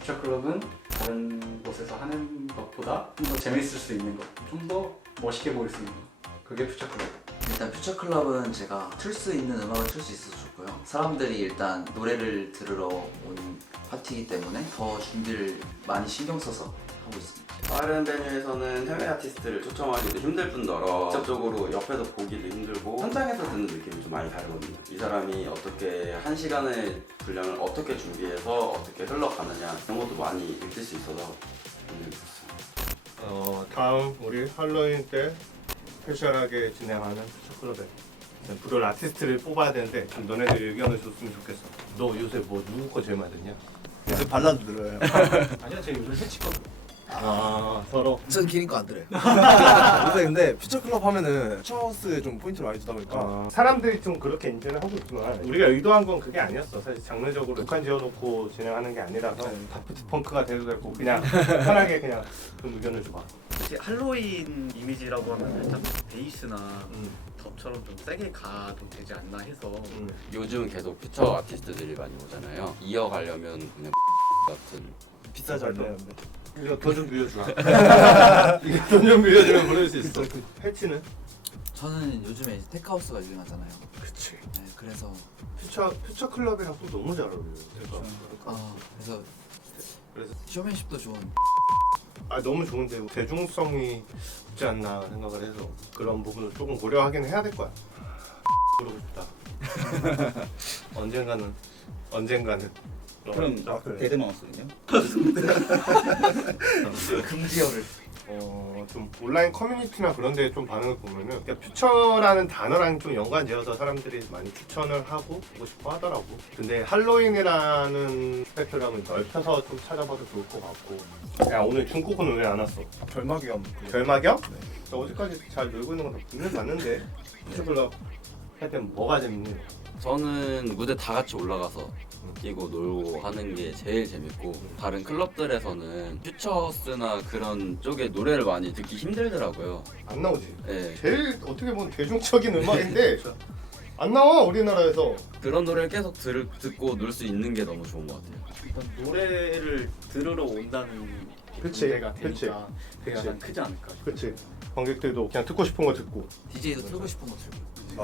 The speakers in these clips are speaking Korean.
퓨처 클럽은 다른 곳에서 하는 것보다 좀 더 재밌을 수 있는 것, 좀 더 멋있게 보일 수 있는 것. 그게 퓨처 클럽. 일단 퓨처클럽은 제가 틀 수 있는 음악을 틀 수 있어서 좋고요. 사람들이 일단 노래를 들으러 온 파티이기 때문에 더 준비를 많이 신경 써서 하고 있습니다. 다른 베뉴에서는 해외 아티스트를 초청하기도 힘들 뿐더러 직접적으로 옆에서 보기도 힘들고 현장에서 듣는 느낌이 좀 많이 다르거든요. 이 사람이 어떻게 한 시간의 분량을 어떻게 준비해서 어떻게 흘러가느냐 이런 것도 많이 느낄 수 있어서 굉장히 좋습니다. 어, 다음 우리 할로윈 때 스페셜하게 진행하는 퓨처클럽에 부를 아티스트를 뽑아야 되는데 좀 너네들 의견을 줬으면 좋겠어. 너 요새 뭐 누구 거 제일 많이 듣냐? 요새 발라드 들어요. 아니야, 쟤 요새 해치거든. 아, 서로. 전 기린 거안 들어요. 요새 근데 퓨처 클럽 하면은 퓨처하우스에 좀 포인트를 많이 주다 보니까 어, 사람들이 좀 그렇게 인지를 하고 있지만 우리가 의도한 건 그게 아니었어. 사실 장르적으로 북한 지어놓고 진행하는 게 아니라서 네. 다프트 펑크가 돼도 되고 그냥 편하게 그냥 좀 의견을 줘봐. 혹시 할로윈 이미지라고 하면 일단 베이스나 음, 덥처럼 좀 세게 가도 되지 않나 해서 음. 요즘 계속 퓨처 아티스트들이 많이 오잖아요. 이어가려면 그냥 같은 비싸지 않는데. 이거 돈 좀 빌려주라. 이거 돈좀 빌려주면 보낼 수 있어. 패치는? 저는 요즘에 이제 테크하우스가 유행하잖아요. 그치. 네, 그래서 퓨처 퓨처 클럽이랑 또 너무 잘 어울려요. 제가. 아 그래서 그래서 쇼맨십도 좋은 아 너무 좋은데 대중성이 없지 않나 생각을 해서 그런 부분을 조금 고려하긴 해야 될 거야. 그러고 싶다. 언젠가는 언젠가는. 그럼 아, 그래. 데드마우스는요? 금지어를 어, 좀 온라인 커뮤니티나 그런 데좀 반응을 보면은 그러니까 퓨처라는 단어랑 좀 연관지어서 사람들이 많이 추천을 하고 보고 싶어 하더라고. 근데 할로윈이라는 스펙트럼은 넓혀서 좀 찾아봐도 좋을 것 같고. 야 오늘 중국은 왜 안 왔어? 별마귀염. 별마경? 저 어제까지 잘 놀고 있는 거다 분명 봤는데 퓨처클럽 할땐 뭐가 재밌니? 저는 무대 다 같이 올라가서 뛰고 놀고 하는 게 제일 재밌고 다른 클럽들에서는 퓨처스나 그런 쪽의 노래를 많이 듣기 힘들더라고요. 안 나오지. 예. 제일 어떻게 보면 대중적인 음악인데 안 나와 우리나라에서. 그런 노래를 계속 들, 듣고 놀 수 있는 게 너무 좋은 것 같아요. 일단 노래를 들으러 온다는 그치, 문제가 그치, 되니까 그게 그치. 크지 않을까 싶어요. 그렇지. 관객들도 그냥 듣고 싶은 거 듣고. DJ도 틀고 싶은 거 틀고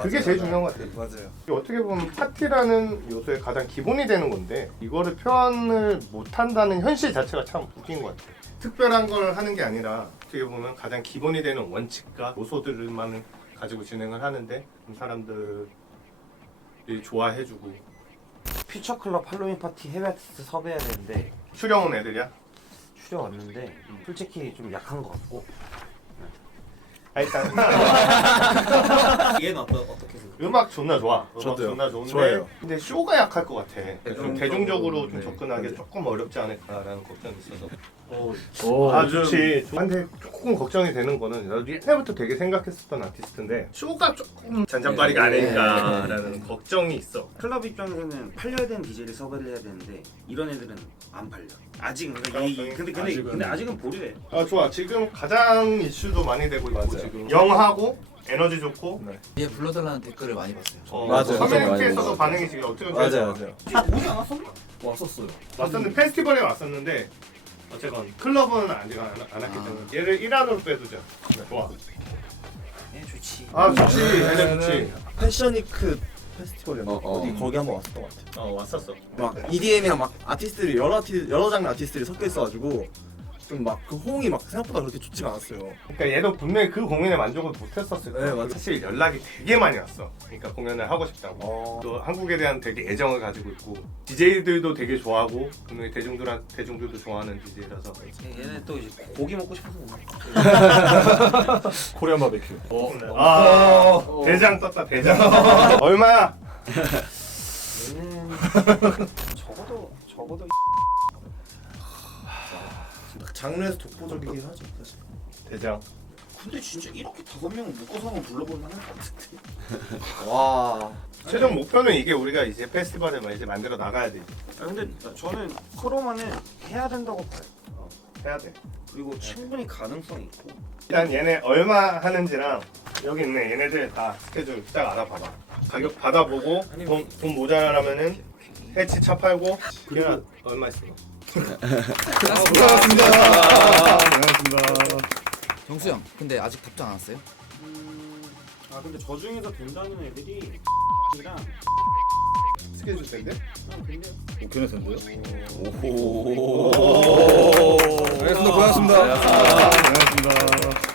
그게 제일 중요한 것 같아요. 맞아요. 어떻게 보면 파티라는 요소의 가장 기본이 되는 건데 이거를 표현을 못한다는 현실 자체가 참 웃긴 것 같아요. 특별한 걸 하는 게 아니라 어떻게 보면 가장 기본이 되는 원칙과 요소들만 가지고 진행을 하는데 사람들이 좋아해주고 퓨처클럽 할로윈 파티 해외 아티스트 섭외해야 되는데 수령 온 애들이야. 출연 왔는데 솔직히 좀 약한 것 같고 아, 일단 얘 음악 존나 좋아. 음악 저도요. 존나 좋은데 좋아요. 근데 쇼가 약할 것 같아. 좀 대중적으로, 대중적으로 좀 네. 접근하기 네. 조금 어렵지 않을까라는 걱정이 있어서. 오, 아 좋지. 근데 조금 걱정이 되는 거는 나도 옛날부터 되게 생각했었던 아티스트인데 쇼가 조금 잔잔바리가 네. 아닐까라는 걱정이 있어. 클럽 입장에서는 팔려야 되는 DJ를 섭외를 해야 되는데 이런 애들은 안 팔려 아직은 그러니까 이, 근데 근데 아직은. 근데 아직은 보류해 아 좋아. 지금 가장 이슈도 많이 되고 있고 맞아요. 지금 영하고 에너지 좋고 네. 얘 불러달라는 댓글을 많이 봤어요. 어, 맞아요. 커뮤니티에서도 반응이 지금 어떻게 맞아요, 맞아요. 오지 않았었나? 왔었어요. 왔었는데 페스티벌에 왔었는데 어쨌건 클럽은 아직 안, 안 왔기 아. 때문에 얘를 1화로 빼두자. 좋아. 예 좋지 아 좋지. 얘네 좋지. 패션위크 페스티벌이었나? 어, 어. 어 디 거기 한번 왔었던 것 같아요. 어 왔었어. 막 EDM이랑 막 아티스트들이 여러 아티 여러 장르 아티스트들이 섞여 있어가지고 좀 막 그 호응이 막 생각보다 그렇게 좋지가 않았어요. 그러니까 얘도 분명히 그 공연에 만족을 못했었을 거야. 네. 사실 연락이 되게 많이 왔어. 그러니까 공연을 하고 싶다고. 어. 또 한국에 대한 되게 애정을 가지고 있고 DJ들도 되게 좋아하고 분명히 대중들 대중들도 좋아하는 DJ라서 얘네 또 이제 고기 먹고 싶어서 그런 거야. 코리안 바베큐. 아 대장 떴다 대장 얼마야? 얘는 적어도 적어도 장르에서 독보적이긴 하죠, 사실. 대장 근데 진짜 이렇게 다섯 명 묶어서 한번 불러볼 만한 것 같은데. 와. 최종 목표는 이게 우리가 이제 페스티벌에 막 이제 만들어 나가야 돼. 아, 근데 저는 크로마는 해야 된다고 봐요 해야 돼. 그리고 충분히 가능성 이 있고 일단 얘네 얼마 하는지랑 여기 있네 얘네들 다 스케줄 딱 알아봐봐 가격 받아보고 돈, 돈 모자라면은 해치 차 팔고 그래야 얼마 있어 고생하셨습니다. 고생하셨습니다. 정수 형, 근데 아직 답장 안 왔어요? 아 근데 저 중에서 된다는 애들이 이랑 스케줄 텐데? 오케이 됐는데요? 오호. 고생하셨습니다. 고생하셨습니다. 고생하셨습니다.